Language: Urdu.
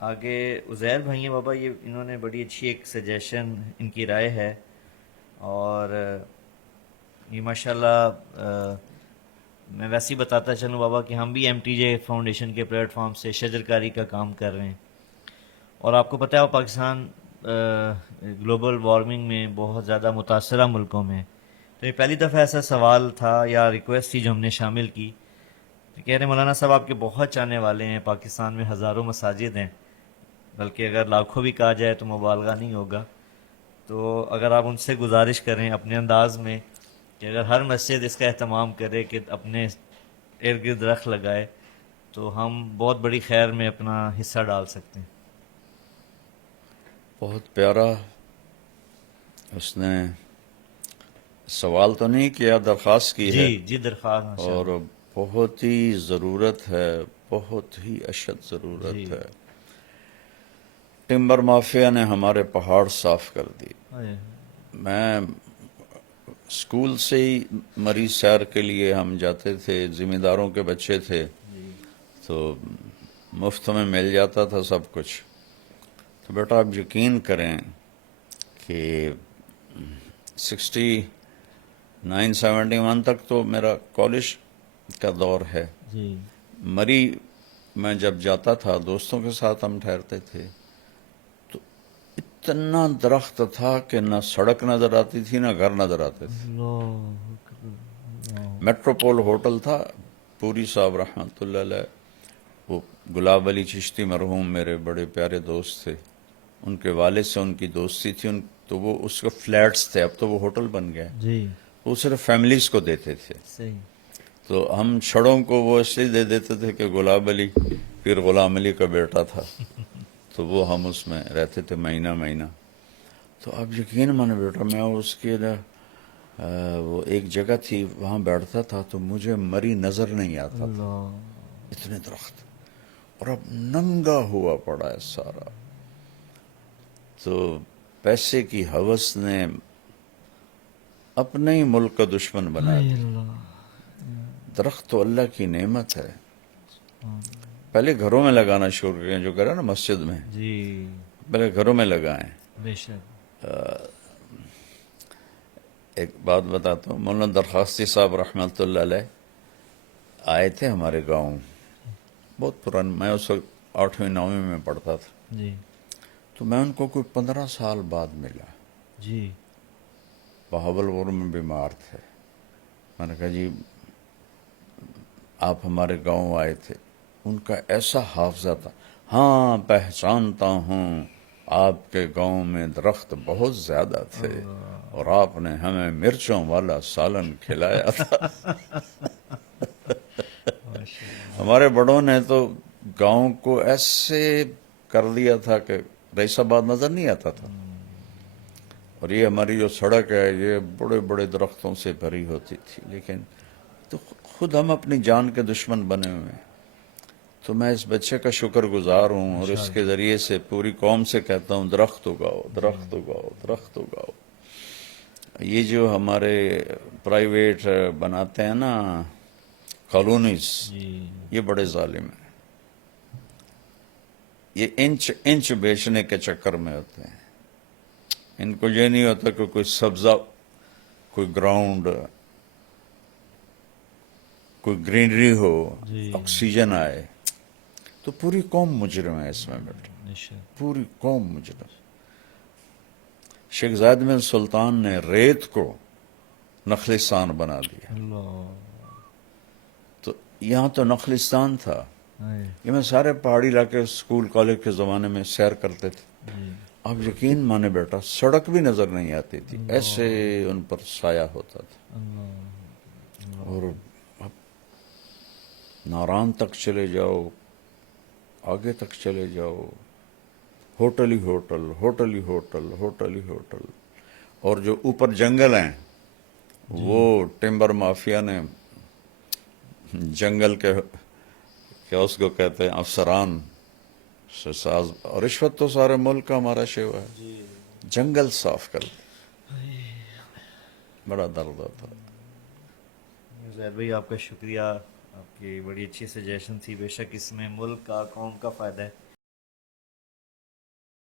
آگے عزیر بھائی ہیں بابا، یہ انہوں نے بڑی اچھی ایک سجیشن، ان کی رائے ہے، اور یہ ماشاءاللہ میں ویسے ہی بتاتا چلوں بابا کہ ہم بھی MTJ فاؤنڈیشن کے پلیٹ فارم سے شجرکاری کا کام کر رہے ہیں، اور آپ کو پتہ ہے پاکستان گلوبل وارمنگ میں بہت زیادہ متاثرہ ملکوں میں، تو یہ پہلی دفعہ ایسا سوال تھا یا ریکویسٹ تھی جو ہم نے شامل کی، تو کہہ رہے مولانا صاحب آپ کے بہت چاہنے والے ہیں، پاکستان میں ہزاروں مساجد ہیں، بلکہ اگر لاکھوں بھی کہا جائے تو مبالغہ نہیں ہوگا، تو اگر آپ ان سے گزارش کریں اپنے انداز میں کہ اگر ہر مسجد اس کا اہتمام کرے کہ اپنے ارد گرد درخت لگائے، تو ہم بہت بڑی خیر میں اپنا حصہ ڈال سکتے ہیں۔ بہت پیارا اس نے سوال تو نہیں کیا، درخواست کی جی ہے، جی، درخواست ماشاء اور اللہ۔ بہت ہی ضرورت ہے، بہت ہی اشد جی، ضرورت ہے۔ ٹمبر مافیا نے ہمارے پہاڑ صاف کر دی۔ میں اسکول سے ہی مریض سیر کے لیے ہم جاتے تھے، ذمہ داروں کے بچے تھے، جی تو مفت میں مل جاتا تھا سب کچھ۔ تو بیٹا آپ یقین کریں کہ 69-71 تک تو میرا کالج کا دور ہے۔ جی مری میں جب جاتا تھا دوستوں کے ساتھ ہم ٹھہرتے تھے، تو اتنا درخت تھا کہ نہ سڑک نظر آتی تھی نہ گھر نظر آتے تھے۔ اللہ اکبر، اللہ، میٹروپول ہوٹل تھا، پوری صاحب رحمۃ اللہ علیہ، وہ گلاب علی چشتی مرحوم میرے بڑے پیارے دوست تھے، ان کے والد سے ان کی دوستی تھی، تو وہ اس کے فلیٹس تھے، اب تو وہ ہوٹل بن گئے، جی وہ صرف فیملیز کو دیتے تھے۔ صحیح، تو ہم چھڑوں کو وہ اس لیے دے دیتے تھے کہ گلاب علی پھر غلام علی کا بیٹا تھا، تو وہ ہم اس میں رہتے تھے مہینہ مہینہ۔ تو اب یقین مانے بیٹا، میں اس کے وہ ایک جگہ تھی وہاں بیٹھتا تھا تو مجھے مری نظر نہیں آتا تھا، اللہ، اتنے درخت، اور اب ننگا ہوا پڑا ہے سارا۔ تو پیسے کی ہوس نے اپنے ہی ملک کا دشمن بنا ہائے دی۔ اللہ، درخت تو اللہ کی نعمت ہے، پہلے گھروں میں لگانا شروع کریں، جو کرا نا مسجد میں، جی پہلے گھروں میں لگائیں۔ بے شک، ایک بات بتاتا ہوں، مولانا درخواستی صاحب رحمۃ اللہ علیہ آئے تھے ہمارے گاؤں، بہت پرانے، میں اس وقت 8ویں 9ویں میں پڑھتا تھا، جی تو میں ان کو کوئی 15 سال بعد ملا، جی بہاولپور میں بیمار تھے۔ میں نے کہا جی آپ ہمارے گاؤں آئے تھے، ان کا ایسا حافظہ تھا، ہاں پہچانتا ہوں، آپ کے گاؤں میں درخت بہت زیادہ تھے اللہ، اور آپ نے ہمیں مرچوں والا سالن کھلایا تھا۔ ماشاء اللہ، ہمارے بڑوں نے تو گاؤں کو ایسے کر دیا تھا کہ رئیس آباد نظر نہیں آتا تھا، اور یہ ہماری جو سڑک ہے یہ بڑے بڑے درختوں سے بھری ہوتی تھی، لیکن تو خود ہم اپنی جان کے دشمن بنے ہوئے ہیں۔ تو میں اس بچے کا شکر گزار ہوں، اور ماشاء اس کے اللہ، ذریعے سے پوری قوم سے کہتا ہوں درخت اگاؤ، جی درخت اگاؤ، درخت اگاؤ۔ یہ جو ہمارے پرائیویٹ بناتے ہیں نا کالونیز، جی یہ بڑے ظالم ہیں، یہ انچ انچ بیچنے کے چکر میں ہوتے ہیں۔ ان کو یہ نہیں ہوتا کہ کوئی سبزہ، کوئی گراؤنڈ، کوئی گرینری ہو، جی آکسیجن آئے۔ تو پوری قوم مجرم ہے اس میں بیٹا، بے شک، پوری قوم مجرم۔ شیخ زاید بن سلطان نے ریت کو نخلستان بنا دیا، اللہ، تو یہاں تو نخلستان تھا، ہائے، یہ میں سارے پہاڑی علاقے اسکول کالج کے زمانے میں سیر کرتے تھے۔ جی آپ یقین مانے بیٹا، سڑک بھی نظر نہیں آتی تھی، ایسے اللہ، ان پر سایہ ہوتا تھا۔ اللہ، اللہ، اور اب ناران تک چلے جاؤ، آگے تک چلے جاؤ، ہوٹل ہی ہوٹل، ہوٹل ہی ہوٹل، ہوٹل ہی ہوٹل، اور جو اوپر جنگل ہیں جی وہ ٹمبر مافیا نے جنگل کے کیا اس کو کہتے ہیں افسران سے ساز، اور رشوت تو سارے ملک کا ہمارا شیوا ہے، جی، جنگل صاف کر دیا، بڑا درد ہوتا ہے۔ زید بھائی آپ کا شکریہ، آپ کی بڑی اچھی سجیشن تھی، بے شک اس میں ملک کا، قوم کا فائدہ ہے۔